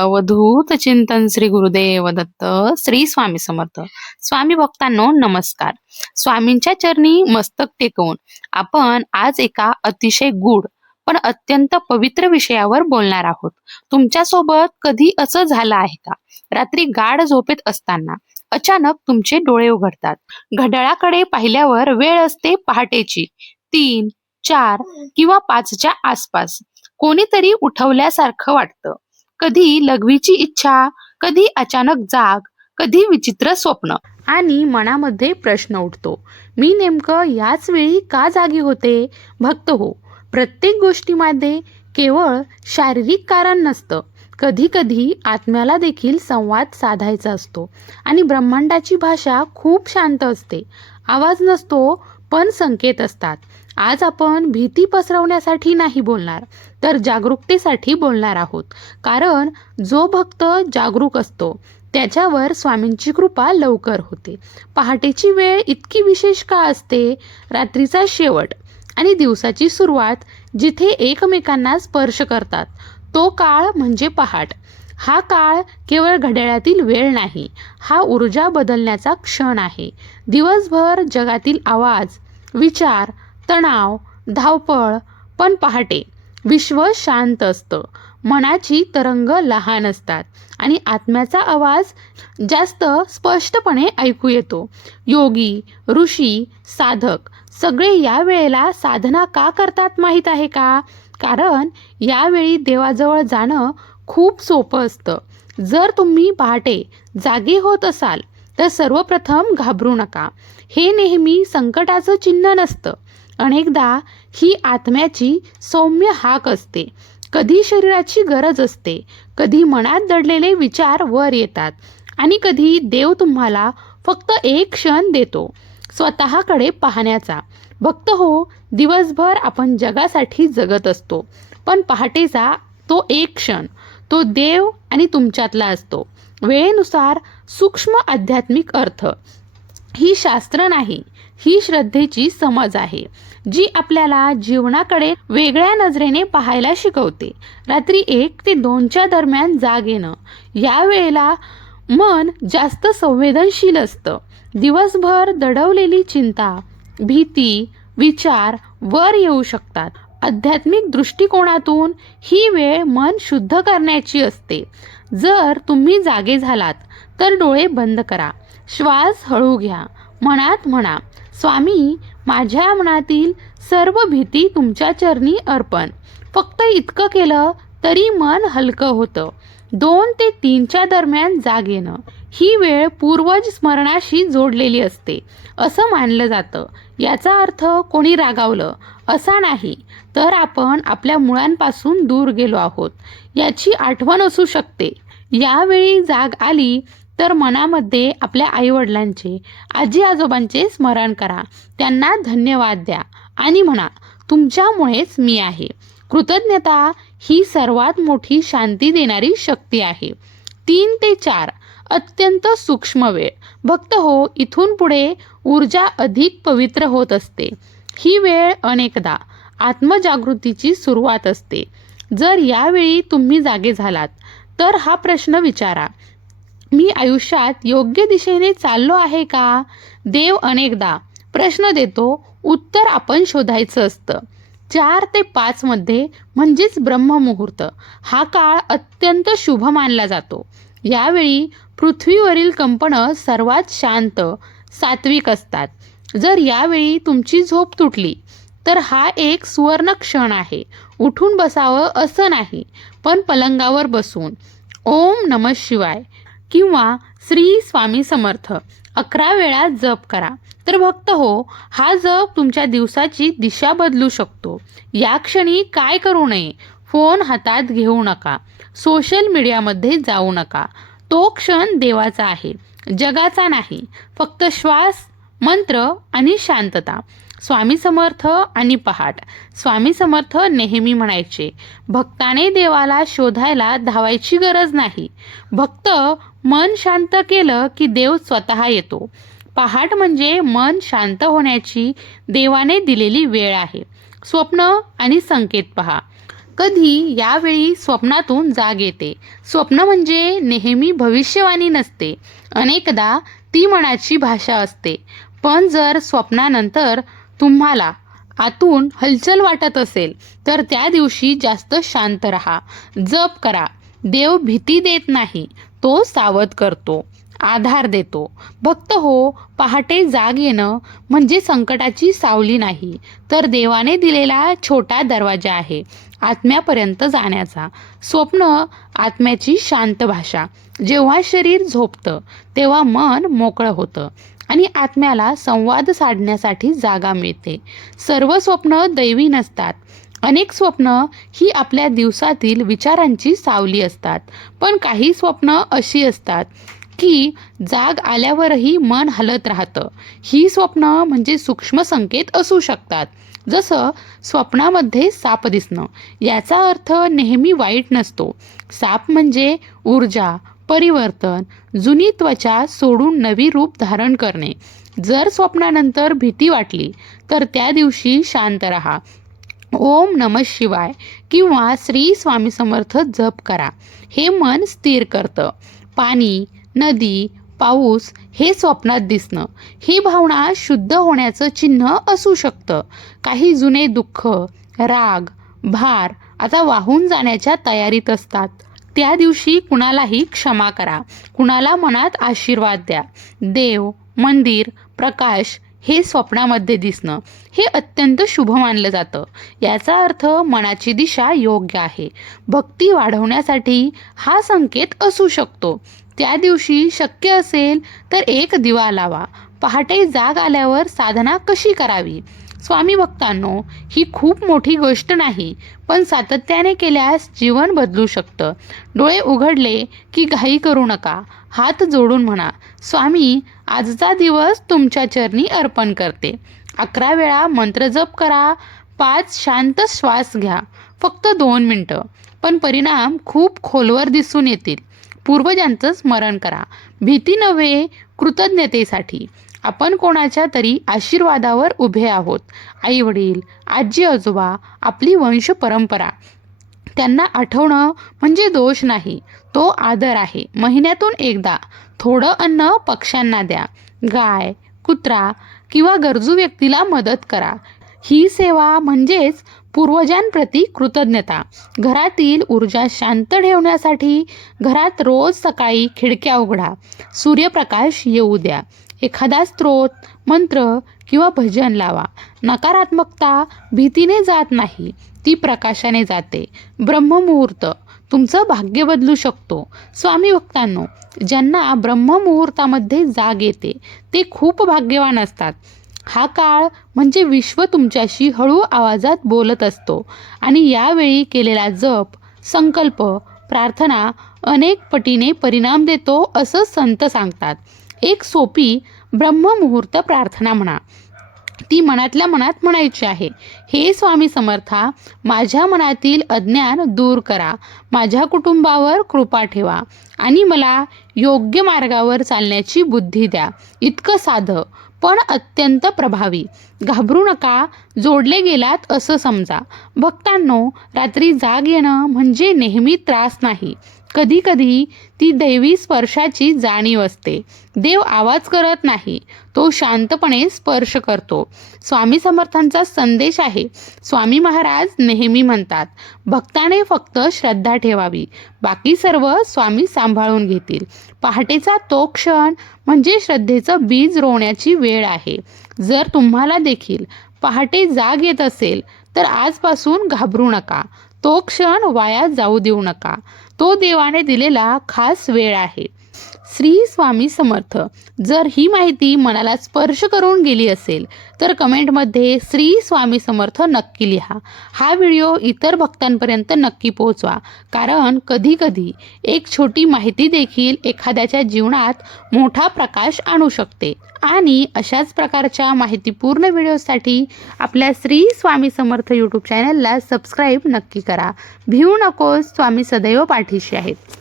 अवधूत चिंतन श्री गुरुदेव दत्त. श्री स्वामी समर्थ. स्वामी भक्तांनो नमस्कार. स्वामींच्या चरणी मस्तक टेकवून आपण आज एका अतिशय गूढ पण अत्यंत पवित्र विषयावर बोलणार आहोत. तुमच्या सोबत कधी असं झालं आहे का? रात्री गाढ झोपेत असताना अचानक तुमचे डोळे उघडतात. घड्याळाकडे पाहिल्यावर वेळ असते पहाटेची 3, 4 किंवा 5च्या आसपास. कोणीतरी उठवल्यासारखं वाटतं. कधी लघवीची इच्छा, कधी अचानक जाग, कधी विचित्र स्वप्न आणि मनामध्ये प्रश्न उठतो, मी नेमकं याच वेळी का जागी होते? भक्त हो, प्रत्येक गोष्टीमध्ये केवळ शारीरिक कारण नसतं. कधी कधी आत्म्याला देखील संवाद साधायचा असतो आणि ब्रह्मांडाची भाषा खूप शांत असते. आवाज नसतो पण संकेत असतात. आज आपण भीती पसरवण्यासाठी नाही बोलणार, तर जागरूकतेसाठी बोलणार आहोत. कारण जो भक्त जागरूक असतो त्याच्यावर स्वामींची कृपा लवकर होते. पहाटेची वेळ इतकी विशेष का असते? रात्रीचा शेवट आणि दिवसाची सुरुवात जिथे एकमेकांना स्पर्श करतात तो काळ म्हणजे पहाट. हा काळ केवळ घड्याळातील वेळ नाही, हा ऊर्जा बदलण्याचा क्षण आहे. दिवसभर जगातील आवाज, विचार, तणाव, धावपळ, पण पहाटे विश्व शांत असतं. मनाची तरंग लहान असतात आणि आत्म्याचा आवाज जास्त स्पष्टपणे ऐकू येतो. योगी, ऋषी, साधक सगळे या वेळेला साधना का करतात माहीत आहे का? कारण यावेळी देवाजवळ जाणं खूप सोपं असतं. जर तुम्ही पहाटे जागे होत असाल तर सर्वप्रथम घाबरू नका. हे नेहमी संकटाचं चिन्ह नसतं. अनेकदा ही आत्म्याची सौम्य हाक असते. कधी शरीराची गरज असते, कधी मनात दडलेले विचार वर येतात आणि कधी देव तुम्हाला फक्त एक क्षण देतो स्वतःकडे पाहण्याचा. भक्त हो, दिवसभर आपण जगासाठी जगत असतो, पण पहाटेचा तो एक क्षण तो देव आणि तुमच्यातला असतो. वेळेनुसार सूक्ष्म आध्यात्मिक अर्थ. ही शास्त्र नाही, ही श्रद्धेची समज आहे जी आपल्याला जीवनाकडे वेगळ्या नजरेने पाहायला शिकवते. रात्री 1 ते 2च्या दरम्यान जाग येणं, या वेळेला मन जास्त संवेदनशील असतं. दिवसभर दडवलेली चिंता, भीती, विचार वर येऊ शकतात. आध्यात्मिक दृष्टिकोनातून ही वेळ मन शुद्ध करण्याची असते. जर तुम्ही जागे झालात तर डोळे बंद करा, श्वास हळू घ्या, मनात म्हणा, स्वामी, माझ्या मनातील सर्व भीती तुमच्या चरणी अर्पण. फक्त इतकं केलं तरी मन हलकं होतं. 2 ते 3च्या दरम्यान जाग येणं, ही वेळ पूर्वज स्मरणाशी जोडलेली असते असं मानलं जातं. याचा अर्थ कोणी रागावलं असा नाही, तर आपण आपल्या मुळांपासून दूर गेलो आहोत याची आठवण असू शकते. यावेळी जाग आली तर मनामध्ये आपल्या आईवडिलांचे, आजी आजोबांचे स्मरण करा. त्यांना धन्यवाद द्या आणि म्हणा, तुमच्यामुळेच मी आहे. कृतज्ञता ही सर्वात मोठी शांती देणारी शक्ती आहे. 3 ते 4 अत्यंत सूक्ष्म वेळ. भक्त हो, इथून पुढे ऊर्जा अधिक पवित्र होत असते. ही वेळ अनेकदा आत्मजागृतीची सुरुवात असते. जर यावेळी तुम्ही जागे झालात तर हा प्रश्न विचारा, मी आयुष्यात योग्य दिशेने चाललो आहे का? देव अनेकदा प्रश्न देतो, उत्तर आपण शोधायचं असतं. 4 ते 5 मध्ये म्हणजेच ब्रह्ममुहूर्त, हा काळ अत्यंत शुभ मानला जातो. यावेळी पृथ्वीवरील कंपनं सर्वात शांत, सात्विक असतात. जर यावेळी तुमची झोप तुटली तर हा एक सुवर्ण क्षण आहे. उठून बसावं असं नाही, पण पलंगावर बसून ओम नमः शिवाय किंवा श्री स्वामी समर्थ 11 वेळा जप करा. तर भक्त हो, हा जप तुमच्या दिवसाची दिशा बदलू शकतो. या क्षणी काय करू नये? फोन हातात घेऊ नका, सोशल मीडियामध्ये जाऊ नका. तो क्षण देवाचा आहे, जगाचा नाही. फक्त श्वास, मंत्र आणि शांतता. स्वामी समर्थ आणि पहाट. स्वामी समर्थ नेहमी म्हणायचे, भक्ताने देवाला शोधायला धावायची गरज नाही. भक्त मन शांत केलं की देव स्वतः येतो. पहाट म्हणजे मन शांत होण्याची देवाने दिलेली वेळ आहे. स्वप्न आणि संकेत पहा. कधी यावेळी स्वप्नातून जाग येते. स्वप्न म्हणजे नेहमी भविष्यवाणी नसते. अनेकदा ती मनाची भाषा असते. पण जर स्वप्नानंतर तुम्हाला आतून हलचल वाटत असेल तर त्या दिवशी जास्त शांत राहा. जप करा. देव भीती देत नाही, तो सावध करतो, आधार देतो. भक्त हो, पहाटे जाग येणं म्हणजे संकटाची सावली नाही, तर देवाने दिलेला छोटा दरवाजा आहे आत्म्यापर्यंत जाण्याचा. स्वप्न आत्म्याची शांत भाषा. जेव्हा शरीर झोपतं तेव्हा मन मोकळं होतं आणि आत्म्याला संवाद साधण्यासाठी जागा मिळते. सर्व स्वप्न दैवी नसतात. अनेक स्वप्न ही आपल्या दिवसातील विचारांची सावली असतात. पण काही स्वप्न अशी असतात की जाग आल्यावरही मन हलत राहतं. ही स्वप्न म्हणजे सूक्ष्म संकेत असू शकतात. जसं स्वप्नामध्ये साप दिसणं, याचा अर्थ नेहमी वाईट नसतो. साप म्हणजे ऊर्जा, परिवर्तन, जुनी त्वचा सोडून नवी रूप धारण करणे. जर स्वप्नानंतर भीती वाटली तर त्या दिवशी शांत राहा. ओम नमः शिवाय किंवा श्री स्वामी समर्थ जप करा. हे मन स्थिर करतं. पाणी, नदी, पाऊस हे स्वप्नात दिसणं, ही भावना शुद्ध होण्याचं चिन्ह असू शकतं. काही जुने दुःख, राग, भार आता वाहून जाण्याच्या तयारीत असतात. त्या दिवशी कुणालाही क्षमा करा. कुणाला मनात आशीर्वाद द्या. देव, मंदिर, प्रकाश हे स्वप्नामध्ये दिसणं हे अत्यंत शुभ मानलं जातं. याचा अर्थ मनाची दिशा योग्य आहे. भक्ती वाढवण्यासाठी हा संकेत असू शकतो. त्या दिवशी शक्य असेल तर एक दिवा लावा. पहाटे जाग आल्यावर साधना कशी करावी? स्वामी भक्तांनो, ही खूप मोठी गोष्ट नाही, पण सातत्याने केल्यास जीवन बदलू शकतं. डोळे उघडले की घाई करू नका. हात जोडून म्हणा, स्वामी, आजचा दिवस तुमच्या चरणी अर्पण करते. 11 वेळा मंत्र जप करा. 5 शांत श्वास घ्या. फक्त 2 मिनटं, पण परिणाम खूप खोलवर दिसून येतील. पूर्वजांचं स्मरण करा. भीती नव्हे, कृतज्ञतेसाठी. आपण कोणाच्या तरी आशीर्वादावर उभे आहोत. आई वडील, आजी आजोबा, आपली वंश परंपरा, त्यांना आठवणं म्हणजे दोष नाही, तो आदर आहे. महिन्यातून एकदा थोडं अन्न पक्ष्यांना द्या. गाय, कुत्रा किंवा गरजू व्यक्तीला मदत करा. ही सेवा म्हणजेच पूर्वजांप्रती कृतज्ञता. घरातील ऊर्जा शांत ठेवण्यासाठी घरात रोज सकाळी खिडक्या उघडा. सूर्यप्रकाश येऊ द्या. एखादा स्तोत्र, मंत्र किंवा भजन लावा. नकारात्मकता भीतीने जात नाही, ती प्रकाशाने जाते. ब्रह्ममुहूर्त तुमचं भाग्य बदलू शकतो. स्वामी भक्तांनो, ज्यांना ब्रह्ममुहूर्तामध्ये जाग येते ते खूप भाग्यवान असतात. हा काळ म्हणजे विश्व तुमच्याशी हळू आवाजात बोलत असतो आणि यावेळी केलेला जप, संकल्प, प्रार्थना अनेक पटीने परिणाम देतो असं संत सांगतात. एक सोपी ब्रह्ममुहूर्त प्रार्थना म्हणा. ती मनातल्या मनात म्हणायची आहे. हे स्वामी समर्था, माझ्या मनातील अज्ञान दूर करा. माझ्या कुटुंबावर कृपा ठेवा आणि मला योग्य मार्गावर चालण्याची बुद्धी द्या. इतकं साधं पण अत्यंत प्रभावी. घाबरू नका, जोडले गेलात असं समजा. भक्तांनो, रात्री जाग येणं म्हणजे नेहमी त्रास नाही. कधी कधी ती दैवी स्पर्शाची जाणीव असते. देव आवाज करत नाही, तो शांतपणे स्पर्श करतो. स्वामी समर्थांचा संदेश आहे. स्वामी महाराज नेहमी म्हणतात, भक्ताने फक्त श्रद्धा ठेवावी, बाकी सर्व स्वामी सांभाळून घेतील. पहाटेचा तो क्षण म्हणजे श्रद्धेचं बीज रोवण्याची वेळ आहे. जर तुम्हाला देखील पहाटे जाग येत असेल तर आजपासून घाबरू नका. तो क्षण वाया जाऊ देऊ नका. तो देवाने दिलेला खास वेळ आहे. श्री स्वामी समर्थ. जर ही माहिती मनाला स्पर्श करून गेली असेल तर कमेंटमध्ये श्री स्वामी समर्थ नक्की लिहा. हा व्हिडिओ इतर भक्तांपर्यंत नक्की पोहोचवा, कारण कधीकधी एक छोटी माहिती देखील एखाद्याच्या जीवनात मोठा प्रकाश आणू शकते. आणि अशाच प्रकारच्या माहितीपूर्ण व्हिडिओसाठी आपल्या श्री स्वामी समर्थ यूट्यूब चॅनलला सबस्क्राईब नक्की करा. भिवू नकोस, स्वामी सदैव पाठीशी आहेत.